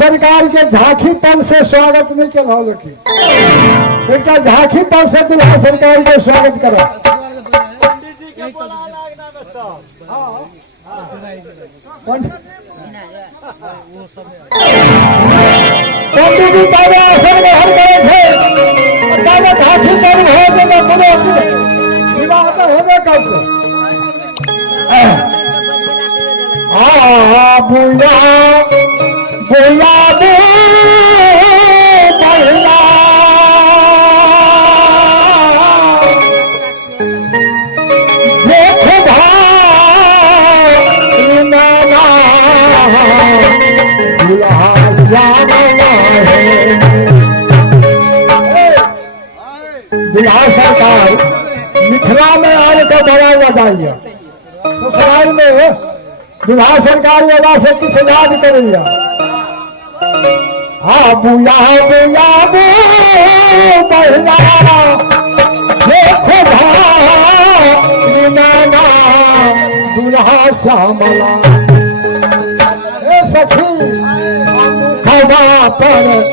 सरकार के झांकी पल से स्वागत नहीं चला लखी बेटा झांकी पल से दुल्हा सरकार के स्वागत करा पंडित जी पहले आसन में हर गए थे झांकी पल हो गए बोले विवाह तो होगा कब बुला बुला दे पहला देखो भाई नाना दुल्हा जाना है दुल्हा सरकार मिथिला में आने का बड़ा लगाइए ससुराल में दुल्हा सरकार योगा से किस याद करेंगे हाँ बुला बुला बो बहना देखो भाना दुल्हा श्यामला सखी खबा पर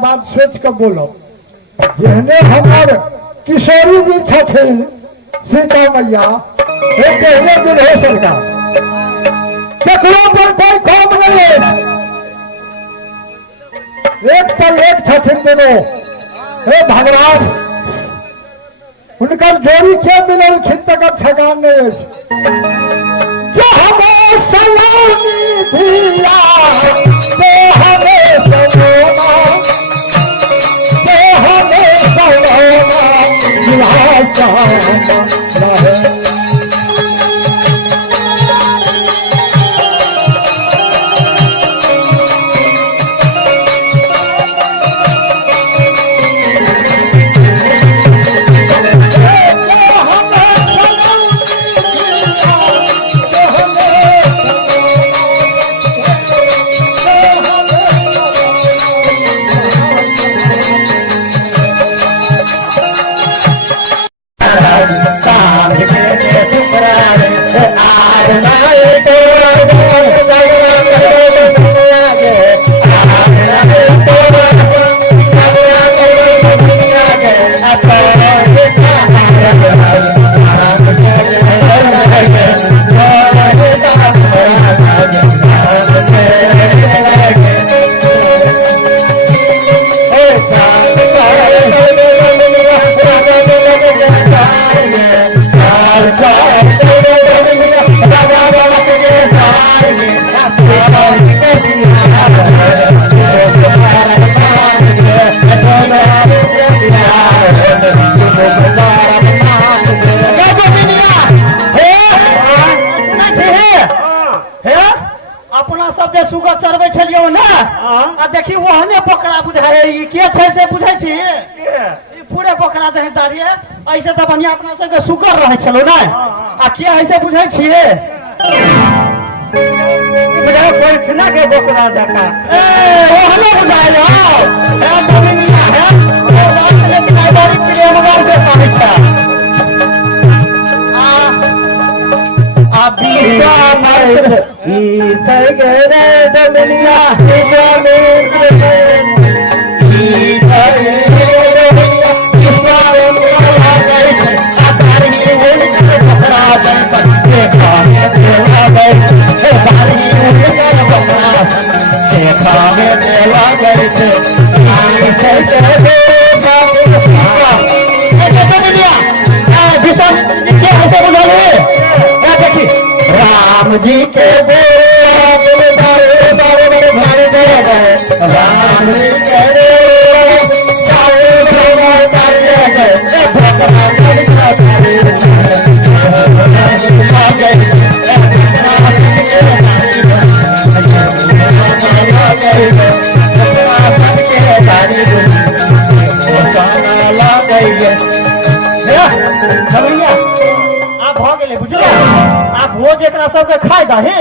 बात सोच कर बोलो जेहने हमार किशोरी जी छथिन सीता मैया तेहने दिन हो सरकार केकरो पर कोई कम नहीं एक पर एक छथिन दोनों हे भगवान उनका जोड़ी क्या मिले खिंतक ठगान नहीं जो हमें सलामी दिया तो हमें सलोना आ देखी ओहने बकरा बुझाए ई के छै से बुझै छी ई पूरे बकरा जहे दारिये ऐसे त बढ़िया अपना सबके सुकर रहै छलो नै आ के ऐसे बुझै छिए बुझा पोछना के बकरा देखा ए ओहने बुझाए हो ए बनिया है ओ रात में बिनाई प्रेमगार से कहै छै बीता मर ई तगरे दुनिया हिजा में ई तगरे दुनिया हिजा में लागे आधार की होल के बकरा बनते खाने देला गए हे बारी के बकरा से खाने देला गए आई से बाबू ए दुनिया ए बीता के ऐसे बुझाले राम जी के राम जी के आप भ गेले बुझलो आप भोज एकरा सबके खाय दही